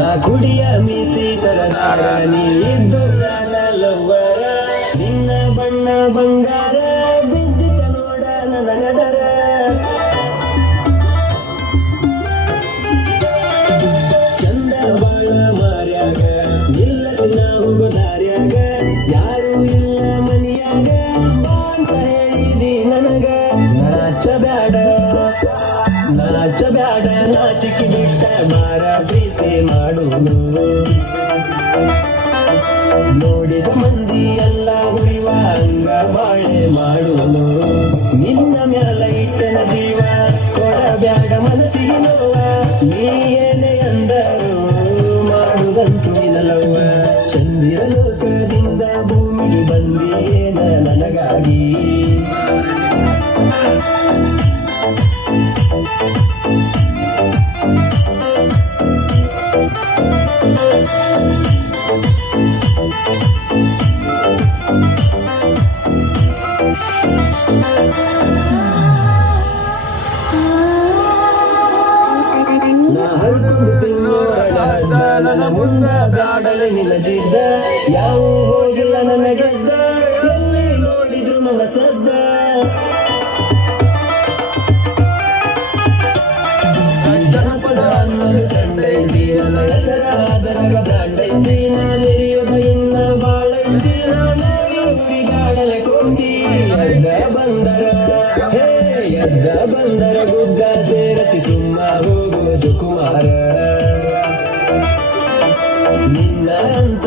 ನಾ ಕುಡಿಯ ಮೀಸಿ ಸರದಾರ ನೀ ಇದ್ದು ಲವ್ವರ ನಿನ್ನ ಬಣ್ಣ ಬಂಗಾರ ಬಿದ್ದಿತ ನೋಡ ನನಗದರ ಚಂದ ಬಾಳ ಮಾರ್ಯಾಗ ನಿಲ್ಲದ ನಾವು ದಾರ್ಯಾಗ ಯಾರು ಇಲ್ಲ ಮನಿಯಾಗ ಬಾಂತ ಹೇಳಿದಿ ನನಗ ನಾಚಬ್ಯಾಡ ನಾಚಿಕಿ ಬಿಟ್ಟ ಮಾರ ಪ್ರೀತಿ ಮಾಡುವುದು ನೋಡಿದ ಮಂದಿ ಎಲ್ಲ ಹುರಿವ ಹಂಗ ಬಾಳೆ ಮಾಡುವುದು ನಿನ್ನ ಮ್ಯಾಲ ಇಟ್ಟನ ಜೀವ ಕೊಡಬ್ಯಾಡ ಮನಸ್ಸಿಗೆ ನೋವ ನೀ ಏನೇ ಅಂದರು ಮಾಡುದಂತು ನಿನಲವ್ವ ಚಂದಿರ ಲೋಕದಿಂದ ಭೂಮಿಗೆ ಬಂದೇನ ನನಗಾಗಿ ನನ್ನ ಮುಂದ ಜಾಡಲೆ ನಿಲಜಿದ್ದ ಯಾವ ಹೋಗಿಲ್ಲ ನನ್ನ ಗೆದ್ದ ಎಲ್ಲಿ ನೋಡಿದ್ರು ನನ್ನ ಸದ್ದ ಜನಪದ ಅನ್ನೋದು ಕಂಡೈತಿ ನನ್ನ ಹೆಸರ ಅದರಗ ಬ್ರಾಂಡೈತಿ ನಾನೆರಿಯೋದ ಇನ್ನ ಬಾಳೈತಿ ನಾನೇರಿ ಹುರಿಗಾಡಲೆ ಕೋಟಿ ಎದ್ದ ಬಂದರ ಗುಡ್ಡ ಸೇರತಿ ಸುಮ್ಮ ಹೋಗುವುದು ಕುಮಾರ ನಿನ್ನ ಅಂತ